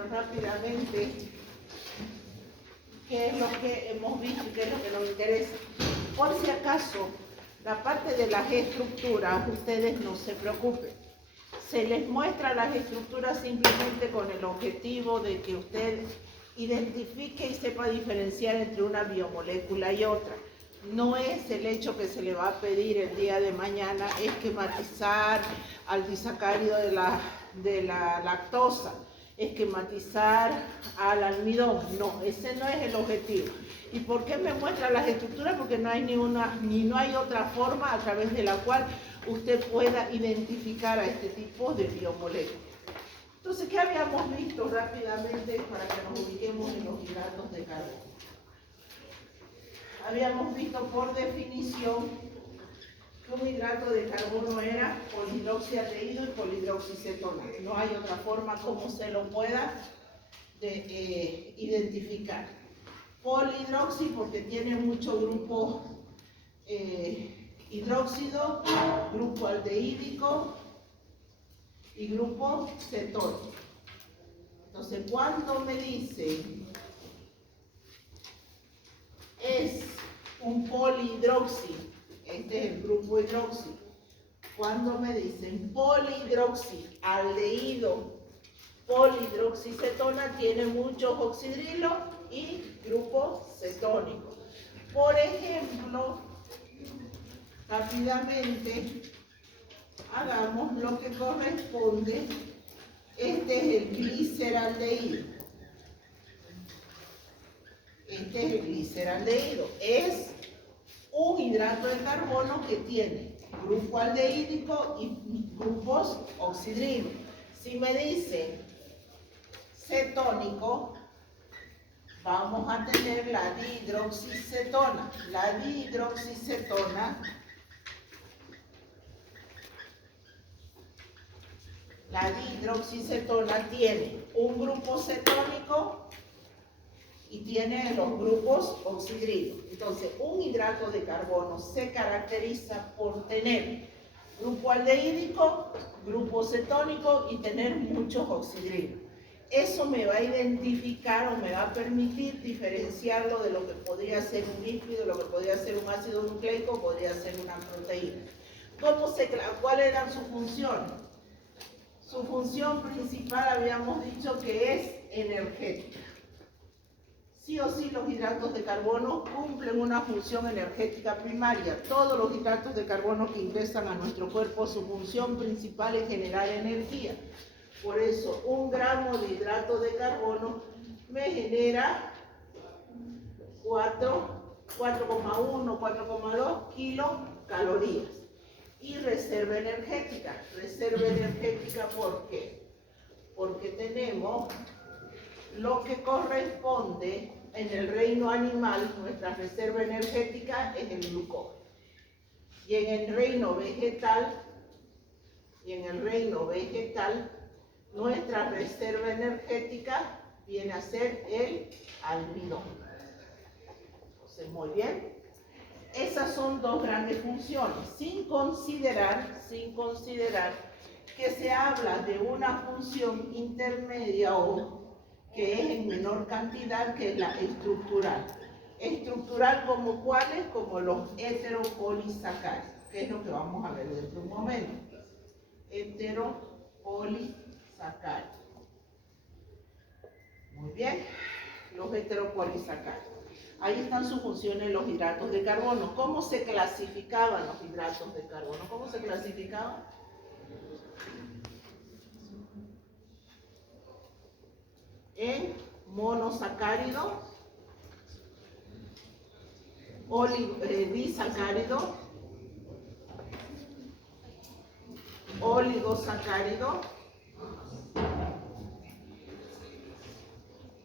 pero rápidamente, qué es lo que hemos visto y qué es lo que nos interesa. Por si acaso, la parte de las estructuras, ustedes no se preocupen. Se les muestra las estructuras simplemente con el objetivo de que usted identifique y sepa diferenciar entre una biomolécula y otra. No es el hecho que se le va a pedir el día de mañana esquematizar al disacárido de la lactosa, esquematizar al almidón. No, ese no es el objetivo. ¿Y por qué me muestra las estructuras? Porque no hay no hay otra forma a través de la cual usted pueda identificar a este tipo de biomoléculas. Entonces, ¿qué habíamos visto rápidamente para que nos ubiquemos en los hidratos de carbono? Habíamos visto por definición que un hidrato de carbono era polihidroxialdehído y polihidroxicetona. No hay otra forma como se lo pueda identificar. Polihidroxi porque tiene mucho grupo hidróxido, grupo aldehídico y grupo cetónico. Entonces, cuando me dicen es un polihidroxi, este es el grupo hidroxi. Cuando me dicen polihidroxialdehído, polihidroxicetona, tiene muchos oxidrilos y grupo cetónico. Por ejemplo, rápidamente hagamos lo que corresponde. Este es el gliceraldehído. Este es el gliceraldehído. Es un hidrato de carbono que tiene grupo aldehídico y grupos oxidrilos. Si me dicen cetónico, vamos a tener la dihidroxicetona. La dihidroxicetona tiene un grupo cetónico y tiene los grupos oxidrilos. Entonces, un hidrato de carbono se caracteriza por tener grupo aldehídico, grupo cetónico y tener muchos oxidrilos. Eso me va a identificar o me va a permitir diferenciarlo de lo que podría ser un lípido, lo que podría ser un ácido nucleico, podría ser una proteína. ¿Cuáles eran sus funciones? Su función principal habíamos dicho que es energética. Sí o sí los hidratos de carbono cumplen una función energética primaria. Todos los hidratos de carbono que ingresan a nuestro cuerpo, su función principal es generar energía. Por eso, 1 gramo de hidrato de carbono me genera 4,1, 4,2 kilocalorías. Y reserva energética. Reserva energética, ¿por qué? Porque tenemos lo que corresponde en el reino animal, nuestra reserva energética es el glucógeno. Y en el reino vegetal, nuestra reserva energética viene a ser el almidón. Entonces, muy bien. Esas son dos grandes funciones, sin considerar que se habla de una función intermedia o que es en menor cantidad, que es la estructural. Estructural como cuáles, como los heteropolisacáridos, que es lo que vamos a ver dentro de un momento. Heteropolisacáridos. Muy bien, los heteropolisacáridos. Ahí están sus funciones en los hidratos de carbono. ¿Cómo se clasificaban los hidratos de carbono? ¿Cómo se clasificaban? En monosacárido, disacárido, oligosacárido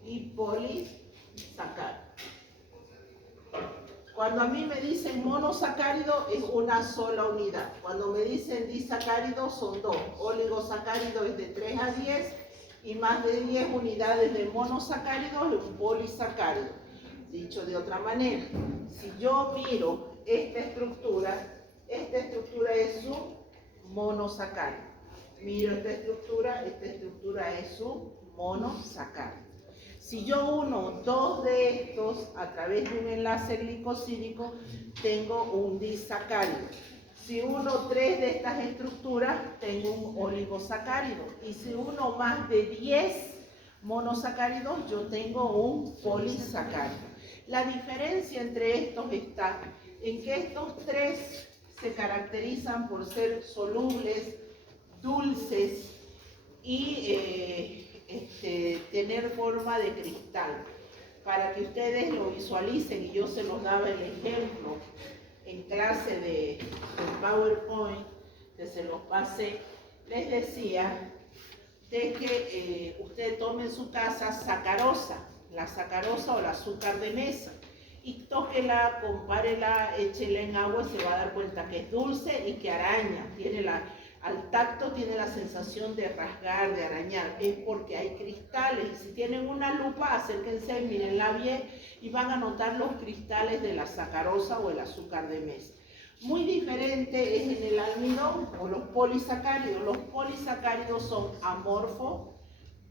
y polisacárido. Cuando a mí me dicen monosacárido es una sola unidad. Cuando me dicen disacárido son 2. Oligosacárido es de 3 a 10 y más de 10 unidades de monosacárido es un polisacárido. Dicho de otra manera, si yo miro esta estructura es un monosacárido. Miro esta estructura es un monosacárido. Si yo uno dos de estos a través de un enlace glicosídico, tengo un disacárido. Si uno tres de estas estructuras, tengo un oligosacárido. Y si uno más de 10 monosacáridos, yo tengo un polisacárido. La diferencia entre estos está en que estos tres se caracterizan por ser solubles, dulces y tener forma de cristal. Para que ustedes lo visualicen, y yo se los daba el ejemplo en clase de PowerPoint, que se los pasé, les decía de que usted tome en su casa sacarosa, la sacarosa o el azúcar de mesa, y tóquela, compárela, échela en agua y se va a dar cuenta que es dulce y que araña, al tacto tiene la sensación de rasgar, de arañar, es porque hay cristales. Y si tienen una lupa, acérquense y mírenla bien y van a notar los cristales de la sacarosa o el azúcar de mesa. Muy diferente es en el almidón o los polisacáridos. Los polisacáridos son amorfos,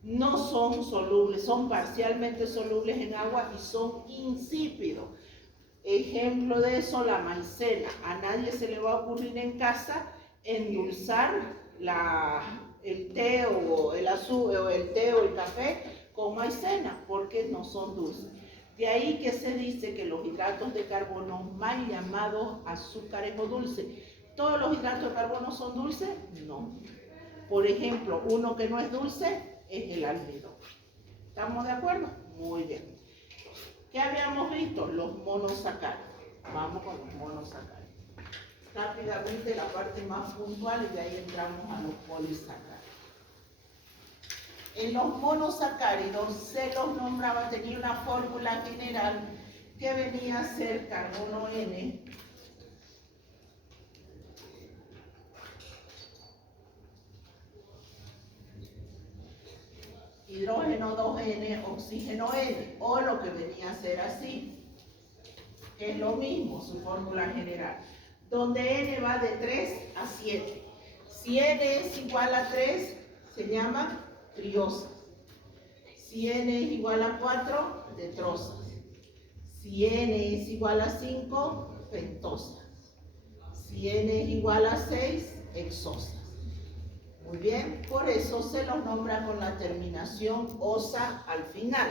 no son solubles, son parcialmente solubles en agua y son insípidos. Ejemplo de eso, la maicena. A nadie se le va a ocurrir en casa endulzar el té o el azúcar o el té o el café con maicena, porque no son dulces. De ahí que se dice que los hidratos de carbono, mal llamados azúcares o dulces, ¿todos los hidratos de carbono son dulces? No. Por ejemplo, uno que no es dulce es el almidón. ¿Estamos de acuerdo? Muy bien. ¿Qué habíamos visto? Los monosacáridos. Vamos con los monosacáridos. Rápidamente la parte más puntual y de ahí entramos a los polisacáridos. En los monosacáridos se los nombraba, tenía una fórmula general que venía a ser carbono N hidrógeno 2N, oxígeno N, o lo que venía a ser así, que es lo mismo, su fórmula general, donde N va de 3 a 7. Si N es igual a 3, se llama triosas. Si N es igual a 4, tetrosas. Si N es igual a 5, pentosas. Si N es igual a 6, hexosas. Muy bien, por eso se los nombra con la terminación osa al final.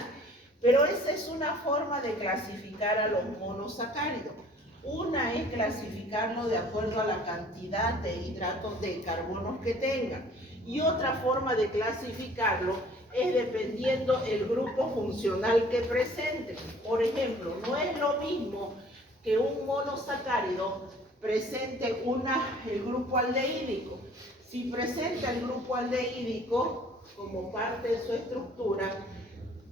Pero esa es una forma de clasificar a los monosacáridos. Una es clasificarlo de acuerdo a la cantidad de hidratos de carbono que tengan. Y otra forma de clasificarlo es dependiendo el grupo funcional que presente. Por ejemplo, no es lo mismo que un monosacárido presente el grupo aldehídico. Si presenta el grupo aldehídico como parte de su estructura,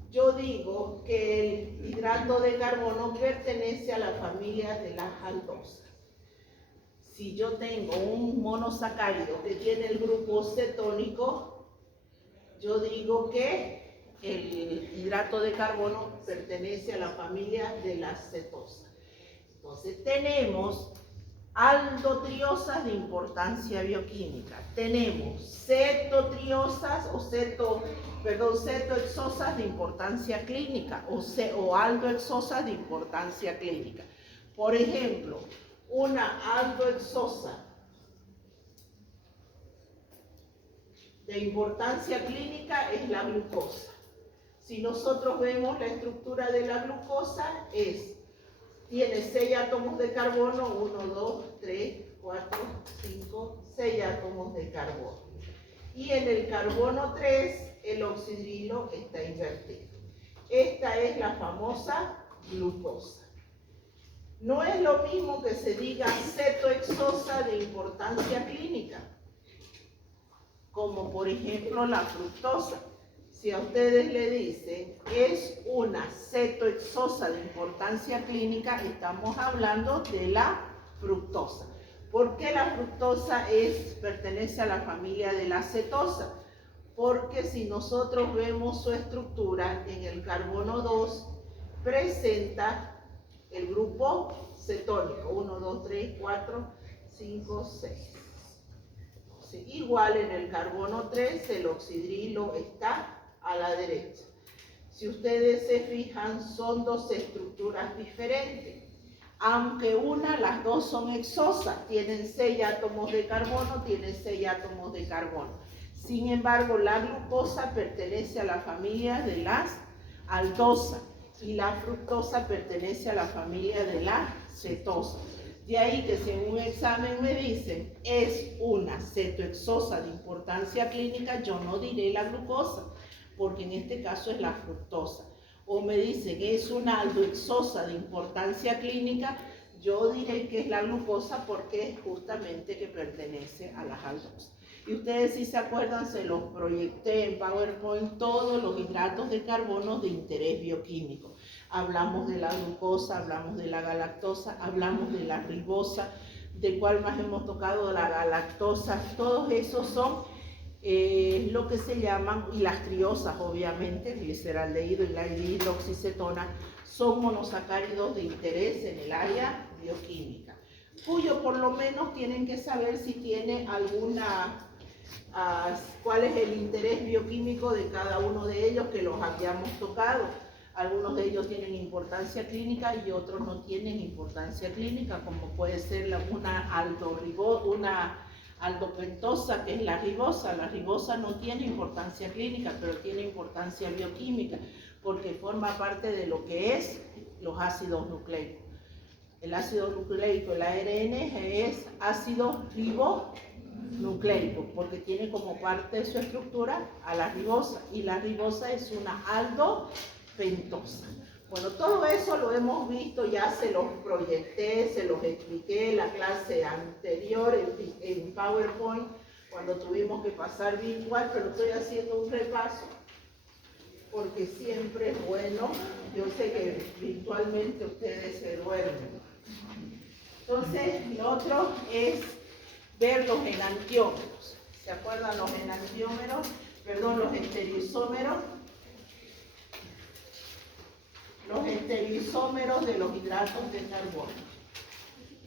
yo digo que el hidrato de carbono pertenece a la familia de las aldosas. Si yo tengo un monosacárido que tiene el grupo cetónico, yo digo que el hidrato de carbono pertenece a la familia de las cetosas. Entonces tenemos aldotriosas de importancia bioquímica, tenemos cetotriosas cetohexosas de importancia clínica o aldohexosas de importancia clínica. Por ejemplo, una aldohexosa de importancia clínica es la glucosa. Si nosotros vemos la estructura de la glucosa, tiene 6 átomos de carbono, 1, 2, 3, 4, 5, 6 átomos de carbono. Y en el carbono 3, el oxidrilo está invertido. Esta es la famosa glucosa. No es lo mismo que se diga cetohexosa de importancia clínica, como por ejemplo la fructosa. Si a ustedes le dicen es una cetohexosa de importancia clínica, estamos hablando de la fructosa. ¿Por qué la fructosa pertenece a la familia de la cetosa? Porque si nosotros vemos su estructura en el carbono 2, presenta el grupo cetónico, 1, 2, 3, 4, 5, 6. Igual en el carbono 3, el oxidrilo está a la derecha. Si ustedes se fijan, son dos estructuras diferentes. Aunque las dos son exosas, tienen 6 átomos de carbono, tienen 6 átomos de carbono. Sin embargo, la glucosa pertenece a la familia de las aldosas y la fructosa pertenece a la familia de la cetosa. De ahí que si en un examen me dicen es una cetoexosa de importancia clínica, yo no diré la glucosa, porque en este caso es la fructosa. O me dicen es una aldoexosa de importancia clínica, yo diré que es la glucosa porque es justamente que pertenece a las aldosas. Y ustedes, si se acuerdan, se los proyecté en PowerPoint todos los hidratos de carbono de interés bioquímico. Hablamos de la glucosa, hablamos de la galactosa, hablamos de la ribosa, de cuál más hemos tocado, la galactosa. Todos esos son lo que se llaman, y las triosas obviamente, gliceraldehído y la hidroxicetona, son monosacáridos de interés en el área bioquímica, cuyo por lo menos tienen que saber si tiene cuál es el interés bioquímico de cada uno de ellos, que los habíamos tocado. Algunos de ellos tienen importancia clínica y otros no tienen importancia clínica, como puede ser una aldopentosa, que es la ribosa. La ribosa no tiene importancia clínica, pero tiene importancia bioquímica, porque forma parte de lo que es los ácidos nucleicos. El ácido nucleico, el ARN, es ácido ribonucleico, porque tiene como parte de su estructura a la ribosa, y la ribosa es una aldopentosa. Bueno, todo eso lo hemos visto, ya se los proyecté, se los expliqué en la clase anterior en PowerPoint, cuando tuvimos que pasar virtual, pero estoy haciendo un repaso, porque siempre es bueno. Yo sé que virtualmente ustedes se duermen. Entonces, lo otro es ver los enantiómeros. ¿Se acuerdan los enantiómeros? Perdón, los estereoisómeros. Los estereoisómeros de los hidratos de carbono.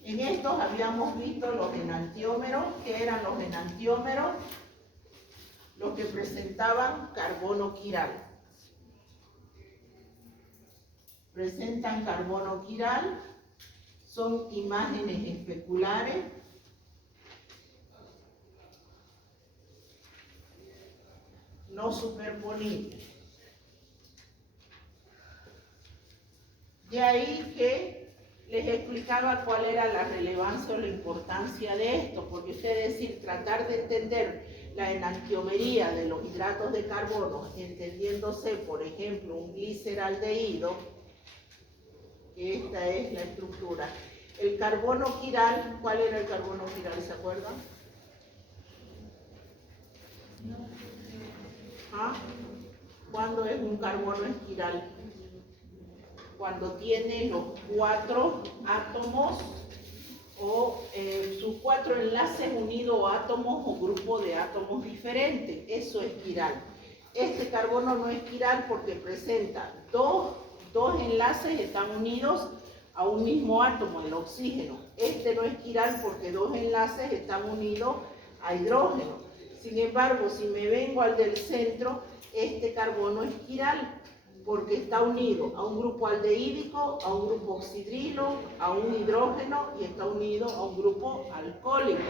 En estos habíamos visto los enantiómeros. ¿Qué eran los enantiómeros? Los que presentaban carbono quiral. Presentan carbono quiral, son imágenes especulares. No superponibles. De ahí que les explicaba cuál era la relevancia o la importancia de esto, porque ustedes tratar de entender la enantiomería de los hidratos de carbono, entendiéndose, por ejemplo, un gliceraldehído, que esta es la estructura. El carbono quiral, ¿cuál era el carbono quiral? ¿Se acuerdan? ¿Ah? ¿Cuándo es un carbono quiral? Cuando tiene los 4 átomos o sus 4 enlaces unidos a átomos o grupos de átomos diferentes. Eso es quiral. Este carbono no es quiral porque presenta dos enlaces, están unidos a un mismo átomo, el oxígeno. Este no es quiral porque 2 enlaces están unidos a hidrógeno. Sin embargo, si me vengo al del centro, este carbono es quiral porque está unido a un grupo aldehídico, a un grupo oxidrilo, a un hidrógeno, y está unido a un grupo alcohólico.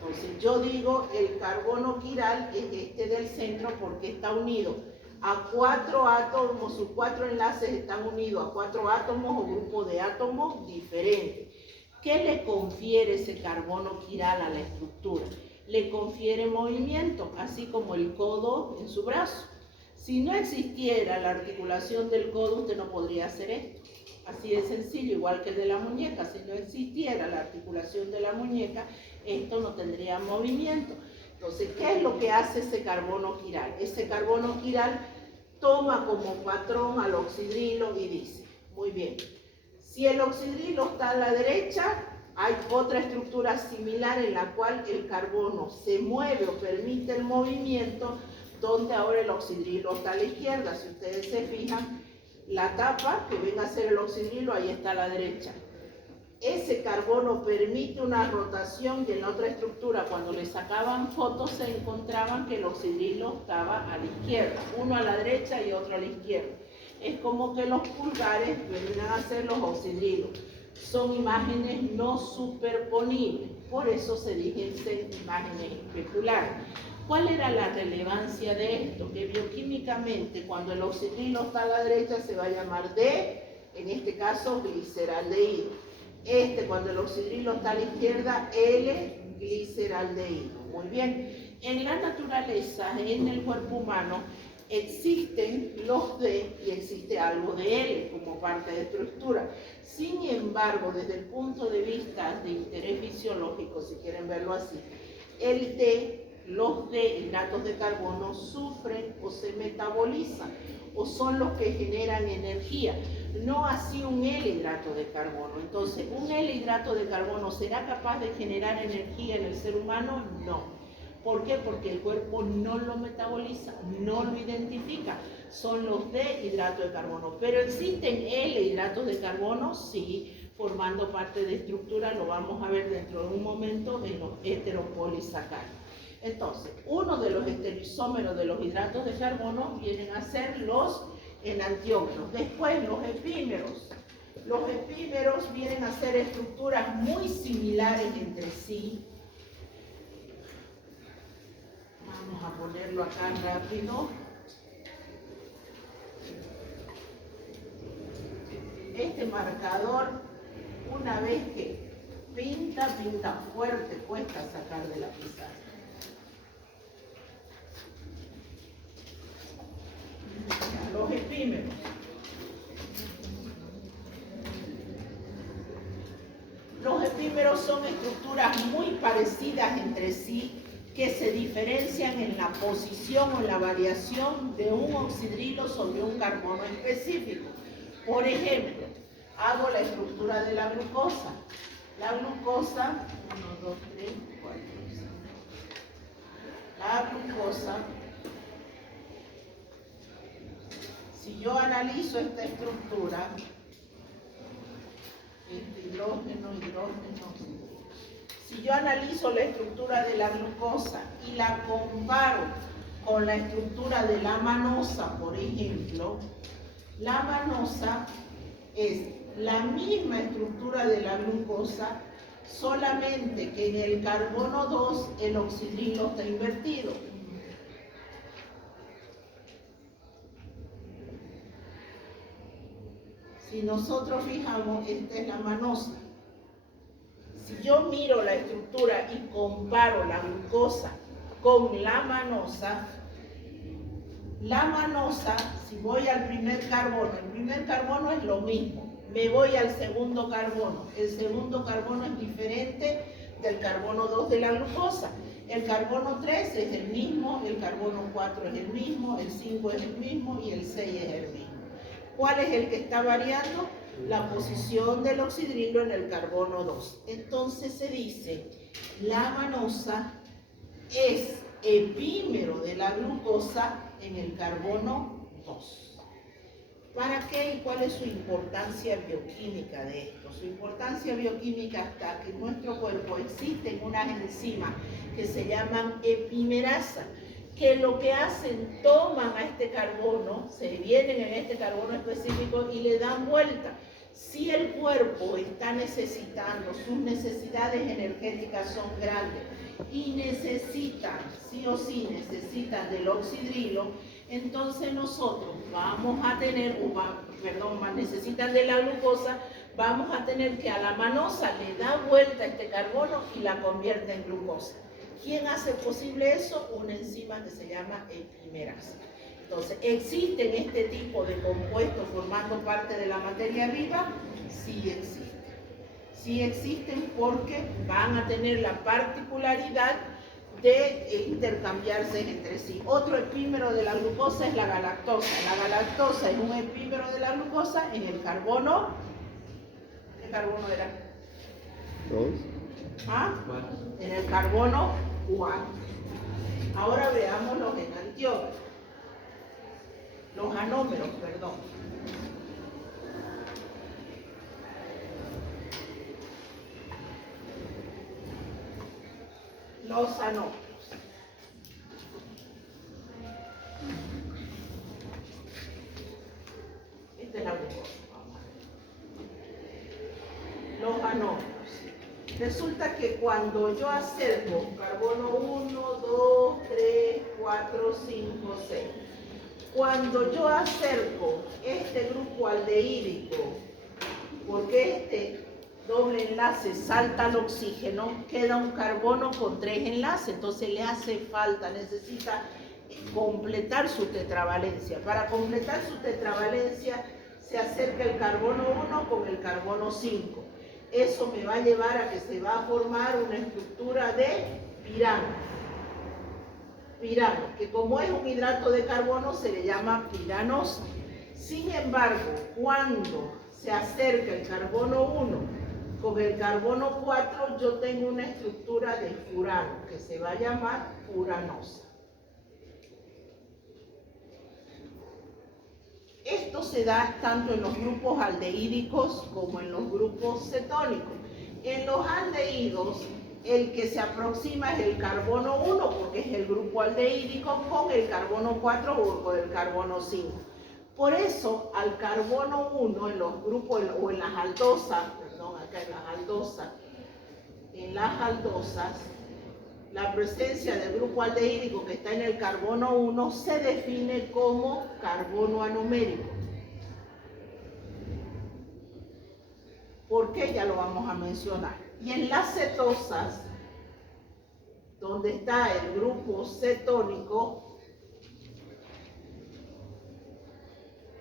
Entonces yo digo el carbono quiral es este del centro porque está unido a 4 átomos, sus 4 enlaces están unidos a 4 átomos o grupos de átomos diferentes. ¿Qué le confiere ese carbono quiral a la estructura? Le confiere movimiento, así como el codo en su brazo. Si no existiera la articulación del codo, usted no podría hacer esto. Así de sencillo, igual que el de la muñeca. Si no existiera la articulación de la muñeca, esto no tendría movimiento. Entonces, ¿qué es lo que hace ese carbono quiral? Ese carbono quiral toma como patrón al oxidrilo y dice, muy bien, si el oxidrilo está a la derecha, hay otra estructura similar en la cual el carbono se mueve o permite el movimiento, donde ahora el oxidrilo está a la izquierda. Si ustedes se fijan, la tapa que venga a ser el oxidrilo, ahí está a la derecha. ese carbono permite una rotación y en la otra estructura, cuando le sacaban fotos, se encontraban que el oxidrilo estaba a la izquierda, uno a la derecha y otro a la izquierda. Es como que los pulgares vendrían a ser los oxidrilos. Son imágenes no superponibles, por eso se dicen imágenes especulares. ¿Cuál era la relevancia de esto? Que bioquímicamente, cuando el oxidrilo está a la derecha, se va a llamar D, en este caso gliceraldehído. Cuando el oxidrilo está a la izquierda, L-gliceraldehído. Muy bien. En la naturaleza, en el cuerpo humano, existen los D y existe algo de L como parte de estructura. Sin embargo, desde el punto de vista de interés fisiológico, si quieren verlo así, el D, los D, hidratos de carbono, sufren o se metabolizan o son los que generan energía. No así un L hidrato de carbono. Entonces, ¿un L hidrato de carbono será capaz de generar energía en el ser humano? No. ¿Por qué? Porque el cuerpo no lo metaboliza, no lo identifica. Son los D hidratos de carbono. Pero existen L hidratos de carbono, sí, formando parte de estructura, lo vamos a ver dentro de un momento en los heteropolisacáridos. Entonces, uno de los estereoisómeros de los hidratos de carbono vienen a ser los enantiómeros. Después, los epímeros. Los epímeros vienen a ser estructuras muy similares entre sí. Vamos a ponerlo acá rápido. Este marcador, una vez que pinta fuerte, cuesta sacar de la pizarra. Los epímeros. Los epímeros son estructuras muy parecidas entre sí que se diferencian en la posición o la variación de un oxidrilo sobre un carbono específico. Por ejemplo, hago la estructura de la glucosa. La glucosa, 1, 2, 3, 4, 5. La glucosa, si yo analizo esta estructura, hidrógeno, si yo analizo la estructura de la glucosa y la comparo con la estructura de la manosa, por ejemplo, la manosa es la misma estructura de la glucosa, solamente que en el carbono 2 el oxidrilo está invertido. Si nosotros fijamos, esta es la manosa. Si yo miro la estructura y comparo la glucosa con la manosa, si voy al primer carbono, el primer carbono es lo mismo. Me voy al segundo carbono. El segundo carbono es diferente del carbono 2 de la glucosa. El carbono 3 es el mismo, el carbono 4 es el mismo, el 5 es el mismo y el 6 es el mismo. ¿Cuál es el que está variando? La posición del oxidrilo en el carbono 2. Entonces se dice, la manosa es epímero de la glucosa en el carbono 2. ¿Para qué y cuál es su importancia bioquímica de esto? Su importancia bioquímica está que en nuestro cuerpo existen unas enzimas que se llaman epimerasa, que lo que hacen, toman a este carbono, se vienen en este carbono específico y le dan vuelta. Si el cuerpo está necesitando, sus necesidades energéticas son grandes y necesitan, sí o sí necesitan del oxidrilo, entonces nosotros vamos a tener, necesitan de la glucosa, vamos a tener que a la manosa le da vuelta este carbono y la convierte en glucosa. ¿Quién hace posible eso? Una enzima que se llama epimerasa. Entonces, ¿existen este tipo de compuestos formando parte de la materia viva? Sí existen. Sí existen porque van a tener la particularidad de intercambiarse entre sí. Otro epímero de la glucosa es la galactosa. La galactosa es un epímero de la glucosa en el carbono. ¿Qué carbono era? 2. ¿Ah? En el carbono 4. Ahora veamos los enantiómeros. Los anómeros, perdón. los anómeros. Esta es la glucosa. Los anómeros. Resulta que cuando yo acerco carbono 1, 2, 3, 4, 5, 6, cuando yo acerco este grupo aldehídico, porque este doble enlace salta al oxígeno, queda un carbono con 3 enlaces, entonces le hace falta, necesita completar su tetravalencia. Para completar su tetravalencia se acerca el carbono 1 con el carbono 5. Eso me va a llevar a que se va a formar una estructura de pirano. Pirano, que como es un hidrato de carbono se le llama piranosa. Sin embargo, cuando se acerca el carbono 1 con el carbono 4, yo tengo una estructura de furano que se va a llamar furanosa. Esto se da tanto en los grupos aldehídicos como en los grupos cetónicos. En los aldehídos, el que se aproxima es el carbono 1, porque es el grupo aldehídico, con el carbono 4 o con el carbono 5. Por eso, al carbono 1 en los grupos o en las aldosas, perdón, acá en las aldosas, la presencia del grupo aldehídico que está en el carbono 1 se define como carbono anomérico. ¿Por qué? Ya lo vamos a mencionar. Y en las cetosas, donde está el grupo cetónico,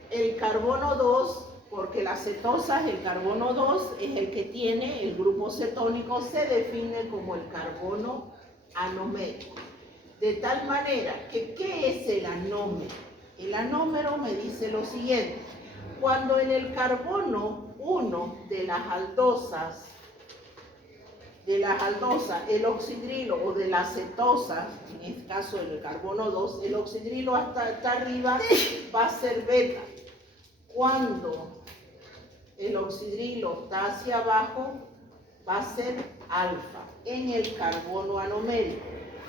el carbono 2, porque las cetosas, el carbono 2 es el que tiene el grupo cetónico, se define como el carbono anomérico. De tal manera que, ¿qué es el anómero? El anómero me dice lo siguiente: cuando en el carbono 1 de las aldosas, el oxidrilo, o de las cetosas, en este caso el carbono 2, el oxidrilo hasta arriba va a ser beta. Cuando el oxidrilo está hacia abajo, va a ser alfa en el carbono anomérico.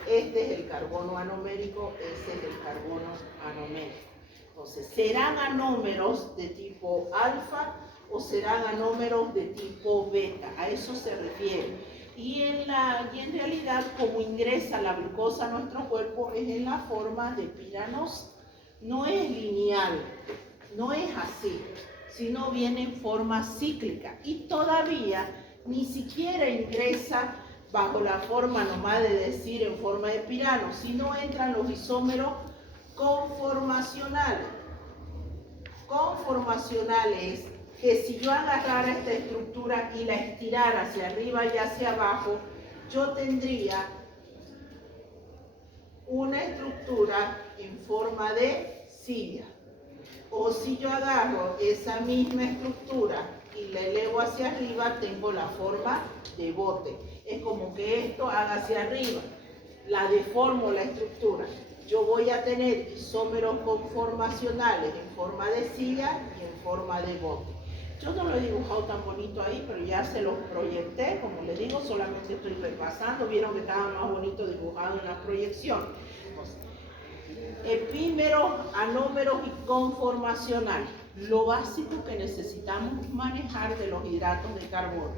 Este es el carbono anomérico, ese es el carbono anomérico. Entonces, ¿serán anómeros de tipo alfa o serán anómeros de tipo beta? A eso se refiere. Y en realidad, como ingresa la glucosa a nuestro cuerpo, es en la forma de piranosa. No es lineal, no es así, sino viene en forma cíclica. Y todavía ni siquiera ingresa bajo la forma nomás de decir en forma de pirano, sino entran los isómeros conformacionales. Conformacionales, que si yo agarrara esta estructura y la estirara hacia arriba y hacia abajo, yo tendría una estructura en forma de silla. O si yo agarro esa misma estructura y la elevo hacia arriba, tengo la forma de bote. Es como que esto haga hacia arriba, la deformo la estructura. Yo voy a tener isómeros conformacionales en forma de silla y en forma de bote. Yo no lo he dibujado tan bonito ahí, pero ya se los proyecté, como les digo, solamente estoy repasando. Vieron que estaba más bonito dibujado en la proyección. Epímeros, anómeros y conformacionales. Lo básico que necesitamos manejar de los hidratos de carbono.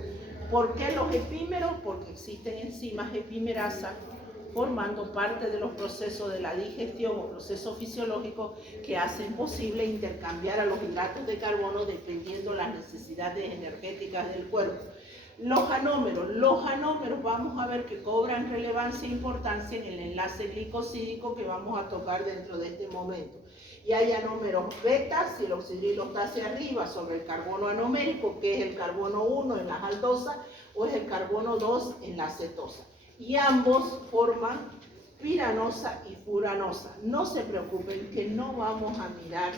¿Por qué los epímeros? Porque existen enzimas epimerasas formando parte de los procesos de la digestión o procesos fisiológicos que hacen posible intercambiar a los hidratos de carbono dependiendo de las necesidades energéticas del cuerpo. Los anómeros vamos a ver que cobran relevancia e importancia en el enlace glicosídico que vamos a tocar dentro de este momento. Y hay anómeros beta, si el oxidrilo está hacia arriba sobre el carbono anomérico, que es el carbono 1 en las aldosas, o es el carbono 2 en la cetosa. Y ambos forman piranosa y furanosa. No se preocupen que no vamos a mirar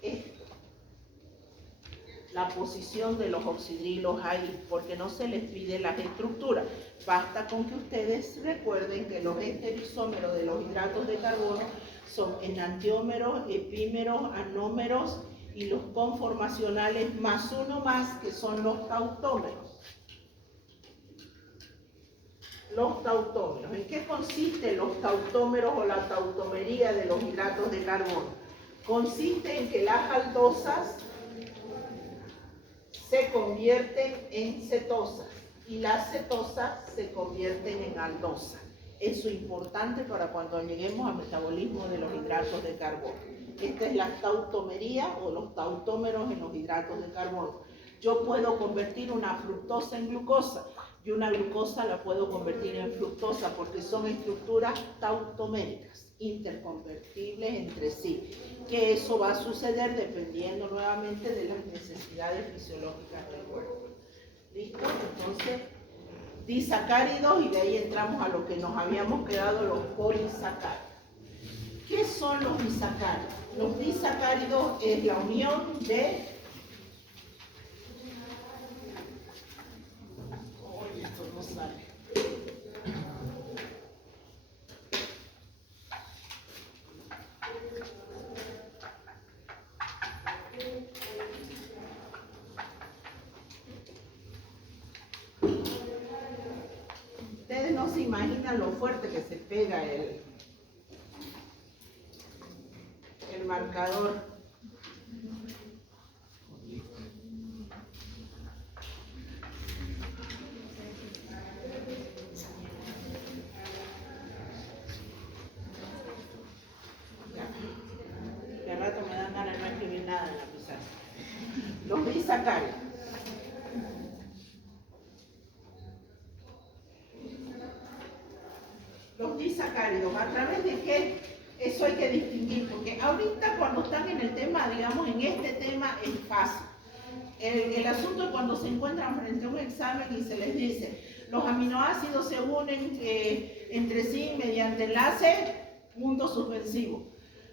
esto, la posición de los oxidrilos ahí, porque no se les pide las estructuras. Basta con que ustedes recuerden que los estereoisómeros de los hidratos de carbono son enantiómeros, epímeros, anómeros y los conformacionales más uno más, que son los tautómeros. los tautómeros. ¿En qué consisten los tautómeros o la tautomería de los hidratos de carbono? Consiste en que las aldosas se convierten en cetosas y las cetosas se convierten en aldosas. Eso es importante para cuando lleguemos al metabolismo de los hidratos de carbono. Esta es la tautomería o los tautómeros en los hidratos de carbono. Yo puedo convertir una fructosa en glucosa y una glucosa la puedo convertir en fructosa porque son estructuras tautoméricas, interconvertibles entre sí. Que eso va a suceder dependiendo nuevamente de las necesidades fisiológicas del cuerpo. ¿Listo? Entonces, disacáridos, y de ahí entramos a lo que nos habíamos quedado, los polisacáridos. ¿Qué son los disacáridos? Los disacáridos es la unión de... Oye, esto no sale. Ustedes no se imaginan lo fuerte que se pega el marcador. Ya, de rato me dan ganas de no escribir nada en la pizarra. Los disacáridos. Los disacáridos, ¿a través de qué? Eso hay que distinguir, porque ahorita cuando están en el tema, digamos, en este tema es fácil. El asunto es cuando se encuentran frente a un examen y se les dice, los aminoácidos se unen entre sí mediante enlace, punto suspensivo.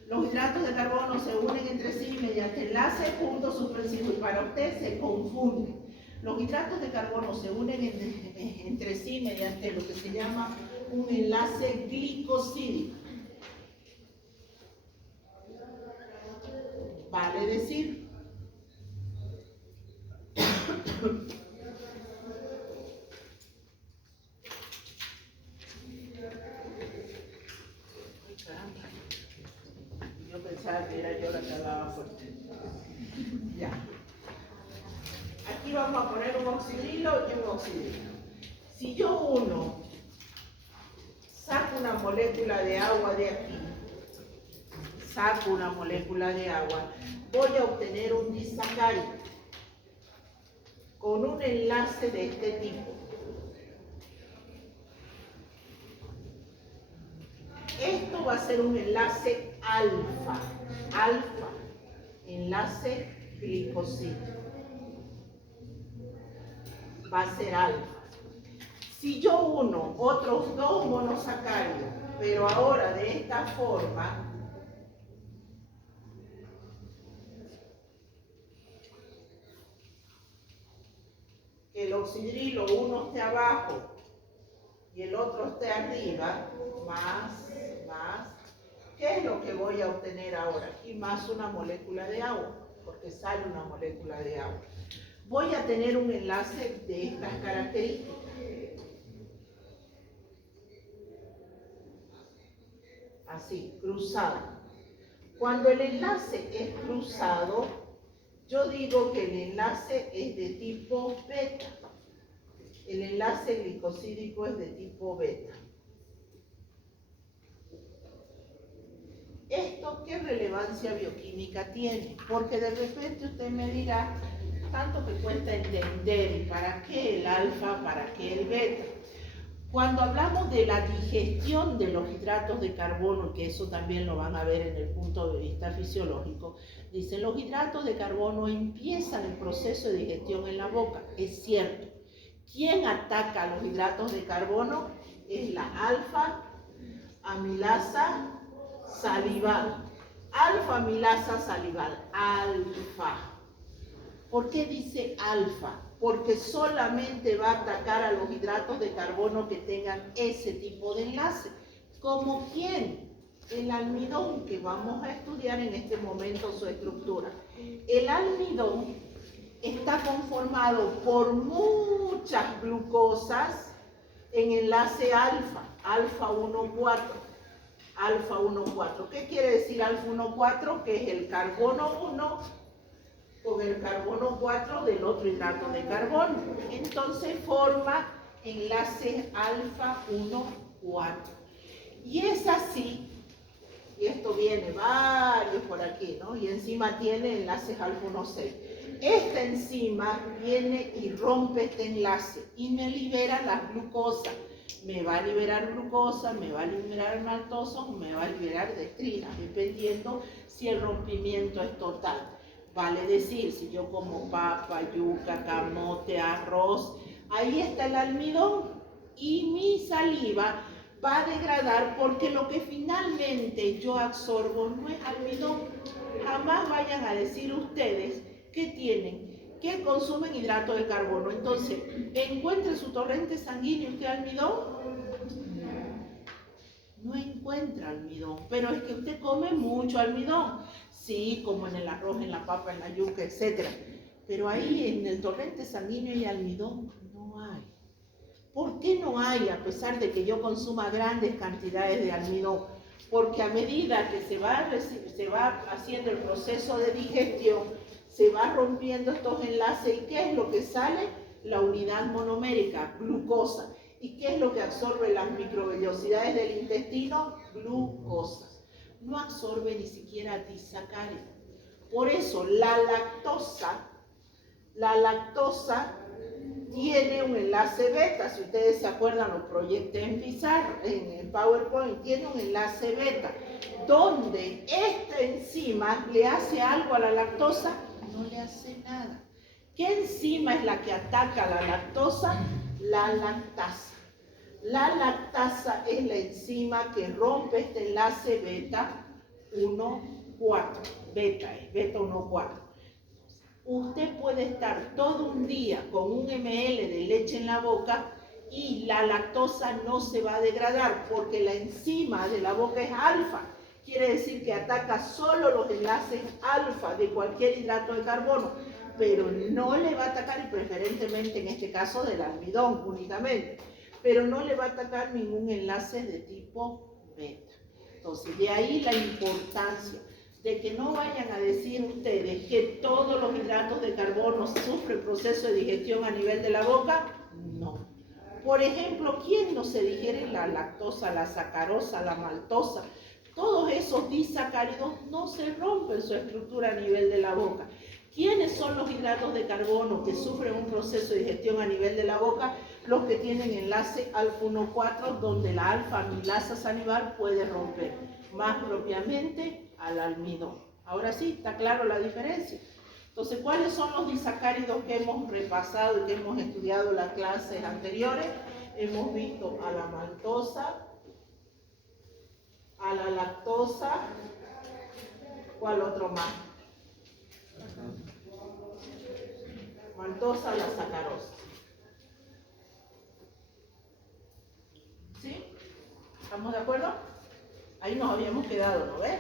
Los hidratos de carbono se unen entre sí mediante enlace, punto suspensivo. Y para usted se confunde. Los hidratos de carbono se unen entre sí mediante lo que se llama un enlace glicosídico. Vale decir yo pensaba que era yo la que hablaba fuerte. Ya. Aquí vamos a poner un oxidrilo y un oxidrilo. Si yo saco una molécula de agua de aquí, voy a obtener un disacárido con un enlace de este tipo. Esto va a ser un enlace alfa, enlace glicosídico. Va a ser alfa. Si yo uno otros dos monosacáridos, pero ahora de esta forma, que el oxidrilo uno esté abajo y el otro esté arriba, más, ¿qué es lo que voy a obtener ahora? Aquí más una molécula de agua, porque sale una molécula de agua. Voy a tener un enlace de estas características. Así, cruzado. Cuando el enlace es cruzado, yo digo que el enlace es de tipo beta. El enlace glicosídico es de tipo beta. ¿Esto qué relevancia bioquímica tiene? Porque de repente usted me dirá, tanto que cuesta entender, ¿para qué el alfa, para qué el beta? Cuando hablamos de la digestión de los hidratos de carbono, que eso también lo van a ver en el punto de vista fisiológico, dicen los hidratos de carbono empiezan el proceso de digestión en la boca. Es cierto. ¿Quién ataca los hidratos de carbono? Es la alfa amilasa salival. Alfa amilasa salival. Alfa. ¿Por qué dice alfa? Porque solamente va a atacar a los hidratos de carbono que tengan ese tipo de enlace. ¿Como quién? El almidón, que vamos a estudiar en este momento su estructura. El almidón está conformado por muchas glucosas en enlace alfa, alfa 1,4. Alfa 1,4. ¿Qué quiere decir alfa 1,4? Que es el carbono 1 con el carbono 4 del otro hidrato de carbono. Entonces forma enlace alfa 1,4. Y es así, y esto viene varios por aquí, ¿no? Y encima tiene enlaces alfa 1,6. Esta enzima viene y rompe este enlace y me libera la glucosa. Me va a liberar glucosa, me va a liberar maltosa, me va a liberar dextrina, dependiendo si el rompimiento es total. Vale decir, si yo como papa, yuca, camote, arroz, ahí está el almidón y mi saliva va a degradar porque lo que finalmente yo absorbo no es almidón. Jamás vayan a decir ustedes que tienen, que consumen hidrato de carbono. Entonces, encuentre su torrente sanguíneo usted almidón. No encuentra almidón, pero es que usted come mucho almidón. Sí, como en el arroz, en la papa, en la yuca, etc. Pero ahí en el torrente sanguíneo y almidón no hay. ¿Por qué no hay, a pesar de que yo consuma grandes cantidades de almidón? Porque a medida que se va haciendo el proceso de digestión, se va rompiendo estos enlaces. ¿Y qué es lo que sale? La unidad monomérica, glucosa. ¿Y qué es lo que absorbe las microvellosidades del intestino? Glucosa. No absorbe ni siquiera disacáridos. Por eso la lactosa tiene un enlace beta. Si ustedes se acuerdan, lo proyecté en pizarra, en PowerPoint, tiene un enlace beta, donde esta enzima le hace algo a la lactosa, no le hace nada. ¿Qué enzima es la que ataca a la lactosa? La lactasa. La lactasa es la enzima que rompe este enlace beta 1,4. Beta 1,4. Usted puede estar todo un día con 1 ml de leche en la boca y la lactosa no se va a degradar porque la enzima de la boca es alfa. Quiere decir que ataca solo los enlaces alfa de cualquier hidrato de carbono, pero no le va a atacar, y preferentemente en este caso del almidón únicamente, pero no le va a atacar ningún enlace de tipo beta. Entonces, de ahí la importancia de que no vayan a decir ustedes que todos los hidratos de carbono sufren proceso de digestión a nivel de la boca. No. Por ejemplo, ¿quién no se digiere la lactosa, la sacarosa, la maltosa? Todos esos disacáridos no se rompen su estructura a nivel de la boca. ¿Quiénes son los hidratos de carbono que sufren un proceso de digestión a nivel de la boca? Los que tienen enlace alfa 1,4, donde la alfa-amilasa salival puede romper, más propiamente al almidón. Ahora sí, ¿está claro la diferencia? Entonces, ¿cuáles son los disacáridos que hemos repasado y que hemos estudiado en las clases anteriores? Hemos visto a la maltosa, a la lactosa, ¿cuál otro más? Maltosa, la sacarosa. ¿Sí? ¿Estamos de acuerdo? Ahí nos habíamos quedado, ¿no ves?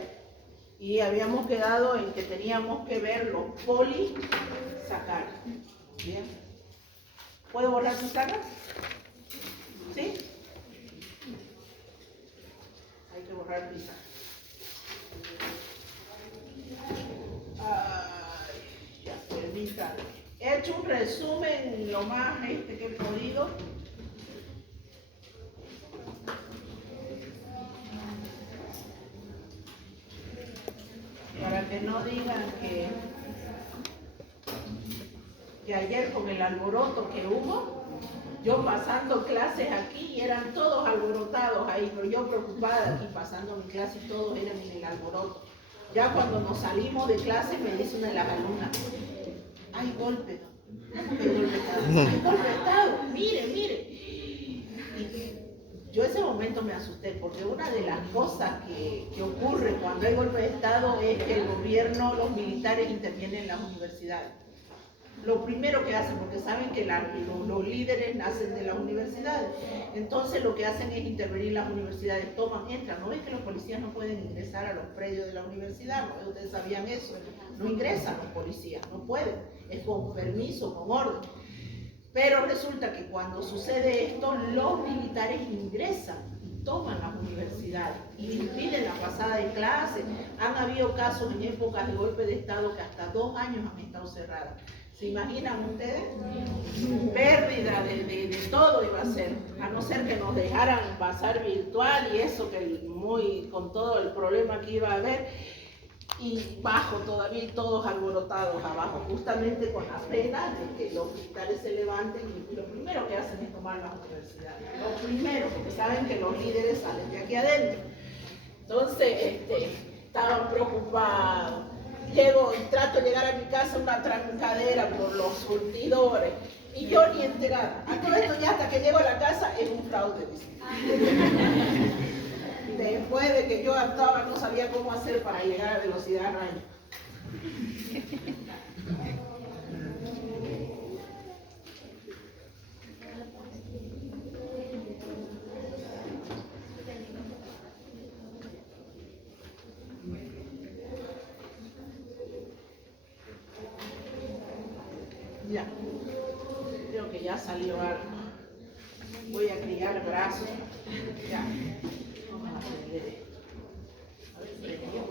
Y habíamos quedado en que teníamos que ver los polisacáridos. Bien. ¿Puedo borrar pizarra? ¿Sí? Hay que borrar pizarra. Ay, ya, permítanme. He hecho un resumen lo más que he podido. Para que no digan que ayer con el alboroto que hubo, yo pasando clases aquí y eran todos alborotados ahí, pero yo preocupada aquí pasando mi clase y todos eran en el alboroto. Ya cuando nos salimos de clase me dice una de las alumnas, hay golpe, ¿cómo que golpe estado? Hay golpe de estado, mire. Y yo ese momento me asusté, porque una de las cosas que ocurre cuando hay golpe de estado es que el gobierno, los militares intervienen en las universidades. Lo primero que hacen, porque saben que los líderes nacen de las universidades, entonces lo que hacen es intervenir las universidades, entran. ¿No ven que los policías no pueden ingresar a los predios de la universidad? ¿No? Ustedes sabían eso, no ingresan los policías, no pueden, es con permiso, con orden. Pero resulta que cuando sucede esto, los militares ingresan y toman las universidades y impiden la pasada de clase. Han habido casos en épocas de golpe de Estado que hasta 2 años han estado cerradas. ¿Se imaginan ustedes? Pérdida de todo iba a ser, a no ser que nos dejaran pasar virtual y eso, que con todo el problema que iba a haber. Y bajo todavía, todos alborotados abajo, justamente con la pena de que los militares se levanten y lo primero que hacen es tomar las universidades. Lo primero, porque saben que los líderes salen de aquí adentro. Entonces, estaban preocupados. Trato de llegar a mi casa, una trancadera por los surtidores. Y yo ni enterada. A todo esto ya hasta que llego a la casa es un fraude. Después de que yo actuaba, no sabía cómo hacer para llegar a velocidad rayo. Ya, creo que ya salió algo. Voy a criar brazos. Ya. Vamos a aprender esto. A ver, ¿prendió?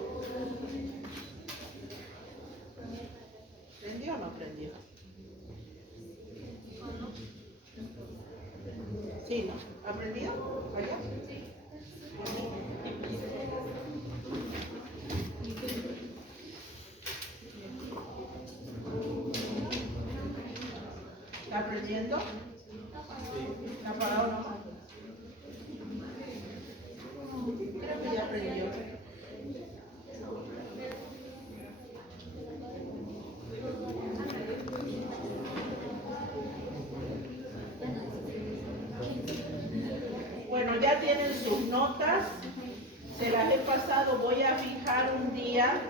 ¿Prendió o no prendió? Sí, ¿no? ¿Ha prendido? ¿Allá? ¿Está prendiendo? ¿Está apagado nomás? Creo que ya aprendió. Bueno, ya tienen sus notas, se las he pasado. Voy a fijar un día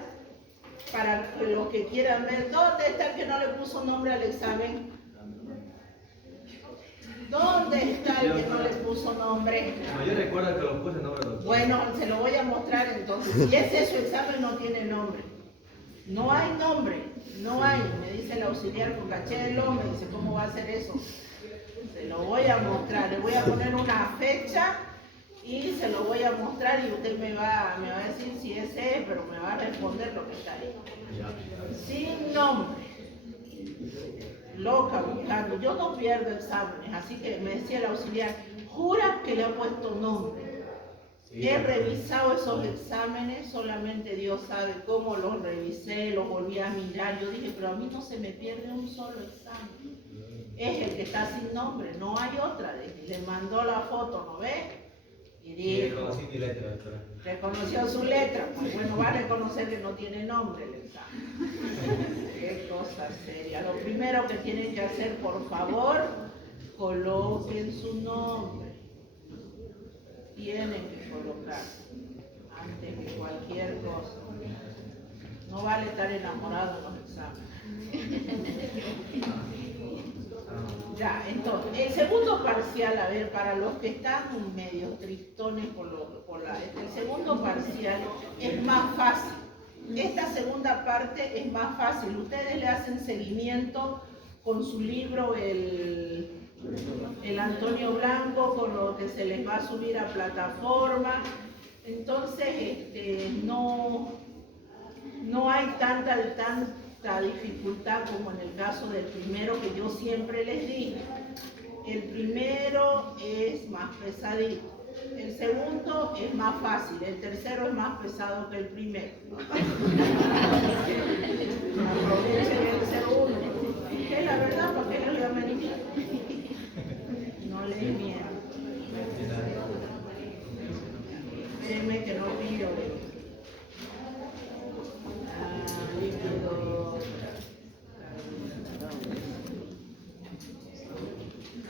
para los que quieran ver. ¿Dónde está el que no le puso nombre al examen? ¿Dónde está el que no le puso nombre? No, yo recuerdo que lo puse nombre, doctor. Bueno, se lo voy a mostrar entonces. Si ese su examen, no tiene nombre. No hay nombre, no hay. Me dice el auxiliar con Cachelo, me dice, ¿cómo va a hacer eso? Se lo voy a mostrar, le voy a poner una fecha y se lo voy a mostrar y usted me va a decir si ese es, pero me va a responder lo que está ahí. Sin nombre. Loca buscando. Yo no pierdo exámenes, así que me decía el auxiliar, jura que le ha puesto nombre. He revisado esos exámenes, solamente Dios sabe cómo los revisé, los volví a mirar. Yo dije, pero a mí no se me pierde un solo examen. Es el que está sin nombre, no hay otra. Le mandó la foto, ¿no ve? Y dijo, reconocí mi letra, doctora. Reconoció su letra. Pues bueno, va a reconocer que no tiene nombre el examen. Qué cosa seria. Lo primero que tienen que hacer, por favor, coloquen su nombre. Tienen que colocar antes que cualquier cosa. No vale estar enamorado en los exámenes. Ya, entonces, el segundo parcial, a ver, para los que están medio tristones el segundo parcial es más fácil. Esta segunda parte es más fácil. Ustedes le hacen seguimiento con su libro, el Antonio Blanco, con lo que se les va a subir a plataforma. Entonces, no hay tanta dificultad como en el caso del primero, que yo siempre les dije. El primero es más pesadito, el segundo es más fácil, el tercero es más pesado que el primero. Aprovechen el segundo, que la verdad, ¿para qué les voy a mentir? No les miento. Créeme que no pido.